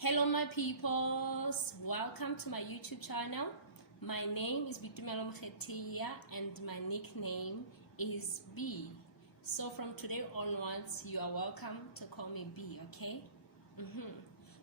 Hello my peoples, welcome to my YouTube channel. My name is Bitumelo Mkhetia and my nickname is B. So from today onwards, you are welcome to call me B, okay?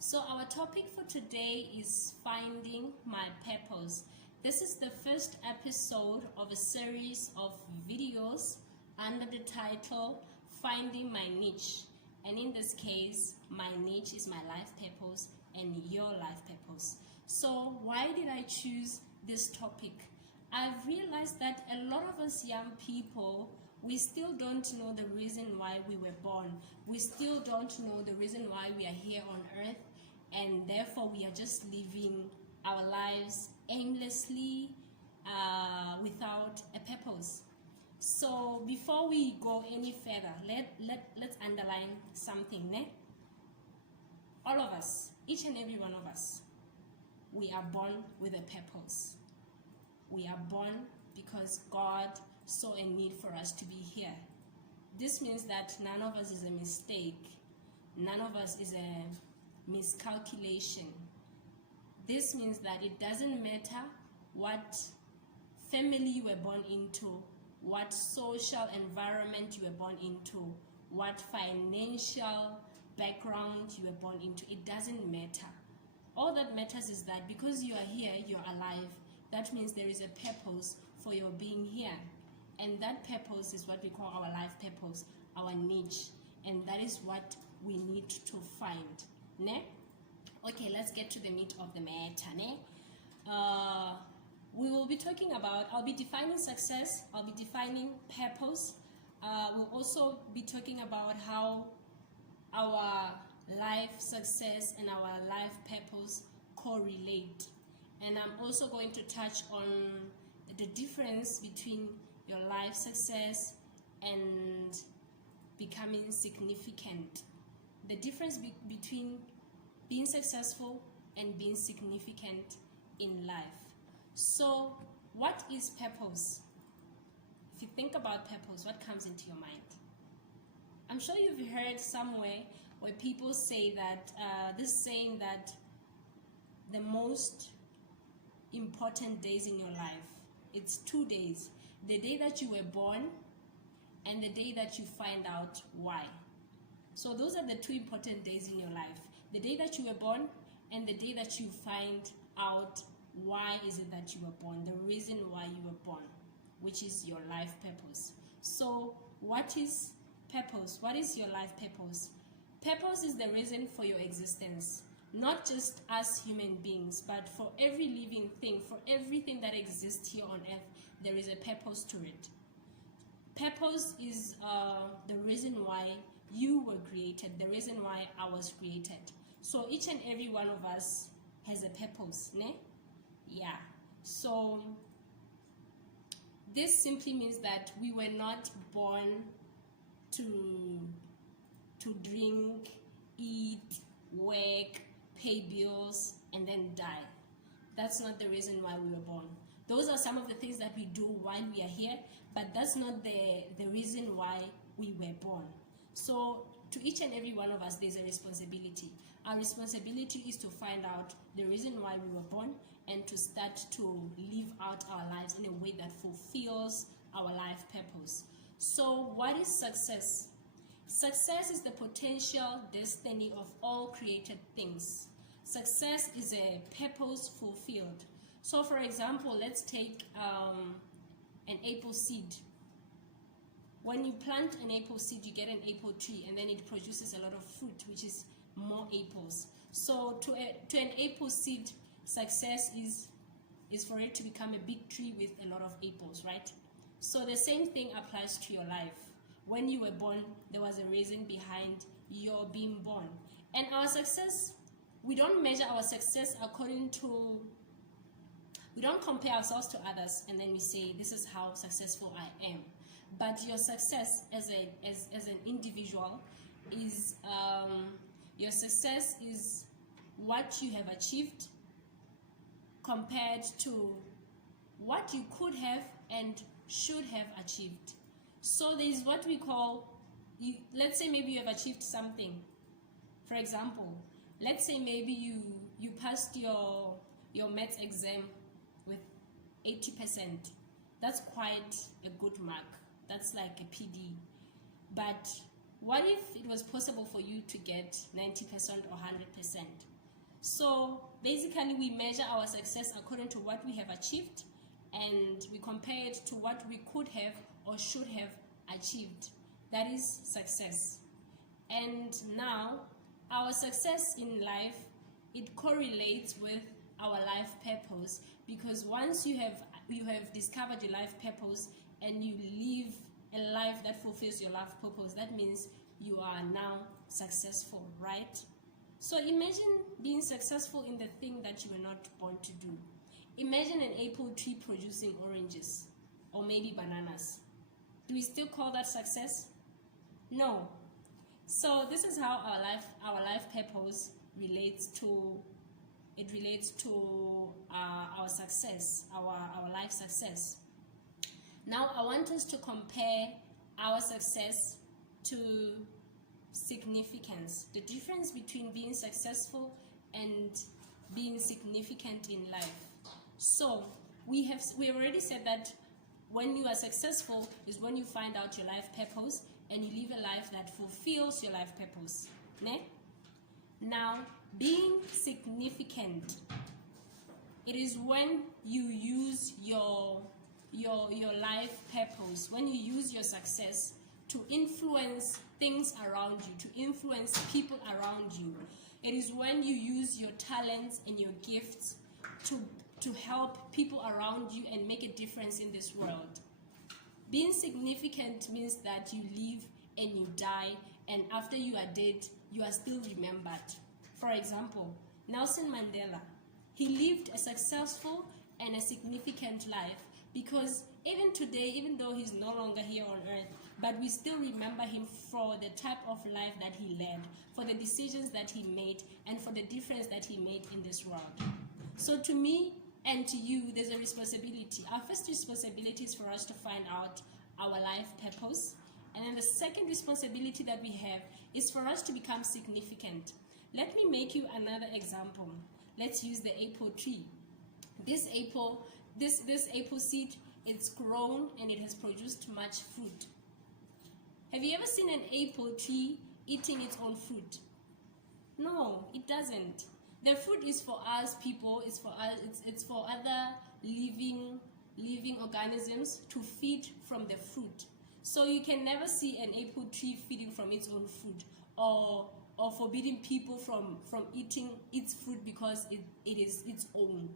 So our topic for today is finding my purpose. This is the first episode of a series of videos under the title Finding My Niche. And in this case, my niche is my life purpose and your life purpose. So why did I choose this topic? I've realized that a lot of us young people, we still don't know the reason why we were born. We still don't know the reason why we are here on earth, and therefore we are just living our lives aimlessly without a purpose. So before we go any further, let's underline something. Ne? All of us, each and every one of us, we are born with a purpose. We are born because God saw a need for us to be here. This means that none of us is a mistake. None of us is a miscalculation. This means that it doesn't matter what family you were born into, what social environment you were born into, what financial background you were born into. It doesn't matter. All that matters is that because you are here, you're alive. That means there is a purpose for your being here. And that purpose is what we call our life purpose, our niche. And that is what we need to find. Ne? Okay, let's get to the meat of the matter. Ne? We will be talking about, I'll be defining success, I'll be defining purpose. We'll also be talking about how our life success and our life purpose correlate. And I'm also going to touch on the difference between your life success and becoming significant. The difference between being successful and being significant in life. So, what is purpose? If you think about purpose, what comes into your mind? I'm sure you've heard somewhere where people say that, this saying that the most important days in your life, it's 2 days. The day that you were born and the day that you find out why. So those are the two important days in your life. The day that you were born and the day that you find out why is it that you were born, the reason why you were born, which is your life purpose. So what is purpose? What is your life purpose? Purpose is the reason for your existence, not just as human beings, but for every living thing, for everything that exists here on earth, there is a purpose to it. Purpose is the reason why you were created, the reason why I was created. So each and every one of us has a purpose, ne? Yeah. So this simply means that we were not born to drink, eat, work, pay bills, and then die. That's not the reason why we were born. Those are some of the things that we do while we are here, but that's not the reason why we were born. So to each and every one of us, there's a responsibility. Our responsibility is to find out the reason why we were born and to start to live out our lives in a way that fulfills our life purpose. So what is success? Success is the potential destiny of all created things. Success is a purpose fulfilled. So for example, let's take an apple seed. When you plant an apple seed, you get an apple tree, and then it produces a lot of fruit, which is more apples. So to an apple seed, success is for it to become a big tree with a lot of apples, right? So the same thing applies to your life. When you were born, there was a reason behind your being born. And our success, we don't measure our success according to, we don't compare ourselves to others and then we say, this is how successful I am. But your success as an individual is, your success is what you have achieved compared to what you could have and should have achieved. So there is what we call, let's say maybe you have achieved something. For example, let's say maybe you passed your maths exam with 80%. That's quite a good mark. That's like a PD. But what if it was possible for you to get 90% or 100%? So basically we measure our success according to what we have achieved, and we compare it to what we could have or should have achieved. That is success. And now our success in life, it correlates with our life purpose, because once you have discovered your life purpose and you live a life that fulfills your life purpose, that means you are now successful, right? So imagine being successful in the thing that you were not born to do. Imagine an apple tree producing oranges or maybe bananas. Do we still call that success? No. So this is how our life purpose relates to our success, our life success. Now I want us to compare our success to significance, the difference between being successful and being significant in life. So we have already said that when you are successful is when you find out your life purpose and you live a life that fulfills your life purpose. Ne? Now, being significant, it is when you use your life purpose, when you use your success to influence things around you, to influence people around you. It is when you use your talents and your gifts to help people around you and make a difference in this world. Being significant means that you live and you die, and after you are dead, you are still remembered. For example, Nelson Mandela, he lived a successful and a significant life, because even today, even though he's no longer here on earth, but we still remember him for the type of life that he led, for the decisions that he made, and for the difference that he made in this world. So to me and to you, there's a responsibility. Our first responsibility is for us to find out our life purpose. And then the second responsibility that we have is for us to become significant. Let me make you another example. Let's use the apple tree. This apple seed, it's grown and it has produced much fruit. Have you ever seen an apple tree eating its own fruit? No, it doesn't. The fruit is for us people, it's for other living organisms to feed from the fruit. So you can never see an apple tree feeding from its own fruit, or forbidding people from eating its fruit because it is its own.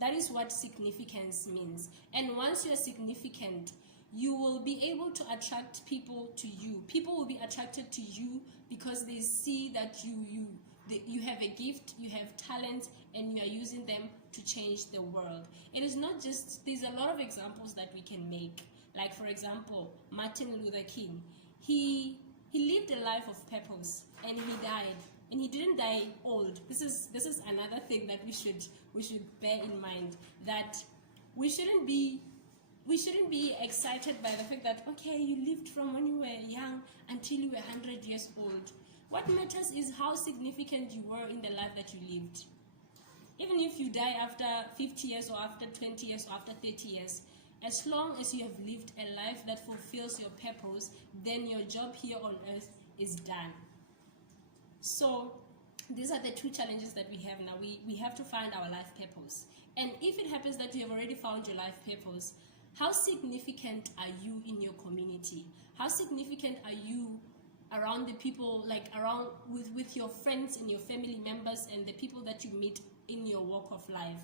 That is what significance means. And once you are significant, you will be able to attract people to you. People will be attracted to you because they see that you have a gift, you have talent, and you are using them to change the world. It is not just, there's a lot of examples that we can make. Like, for example, Martin Luther King. He lived a life of purpose and he died. And he didn't die old. This is another thing that we should bear in mind, that we shouldn't be excited by the fact that, okay, you lived from when you were young until you were 100 years old. What matters is how significant you were in the life that you lived. Even if you die after 50 years or after 20 years or after 30 years, as long as you have lived a life that fulfills your purpose, then your job here on earth is done. So these are the two challenges that we have now. We have to find our life purpose. And if it happens that you have already found your life purpose, how significant are you in your community? How significant are you around the people, like around with your friends and your family members and the people that you meet in your walk of life?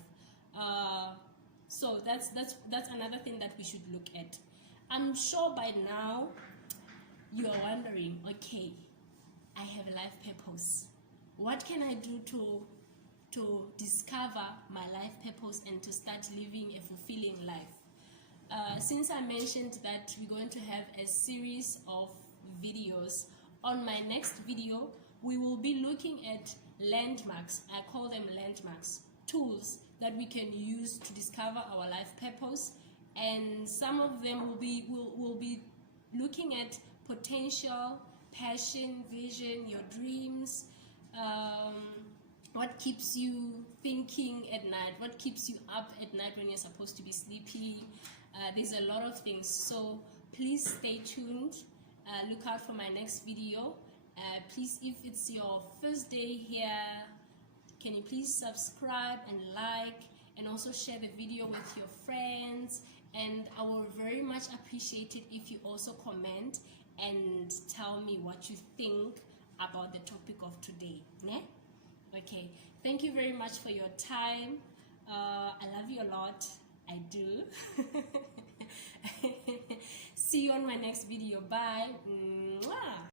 So that's another thing that we should look at. I'm sure by now you are wondering, okay, I have a life purpose. What can I do to discover my life purpose and to start living a fulfilling life? Since I mentioned that we're going to have a series of videos, on my next video we will be looking at landmarks. I call them landmarks, tools that we can use to discover our life purpose, and some of them will be looking at potential, passion, vision, your dreams, what keeps you thinking at night, what keeps you up at night when you're supposed to be sleepy. There's a lot of things, so please stay tuned. Look out for my next video. Please, if it's your first day here, can you please subscribe and like, and also share the video with your friends. And I will very much appreciate it if you also comment and tell me what you think about the topic of today. Yeah? Okay, thank you very much for your time. I love you a lot. I do. See you on my next video. Bye. Mwah.